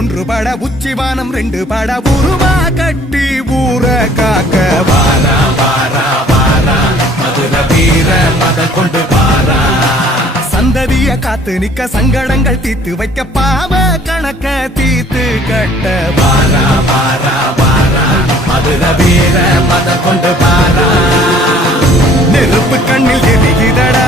ஒன்றுபட உச்சிவானம் ரெண்டு பட உருவா கட்டி ஊர காக்க வாரா வாரா வாரா மதுர வீர மத கொண்டு வாரா சந்ததிய காத்து நிக்க சங்கடங்கள் தீத்து வைக்க பாவ கணக்க தீத்து கட்ட வாரா வாரா வாரா மதுர வீர மத கொண்டு வாரா நெருப்பு கண்ணில் எரியுதடா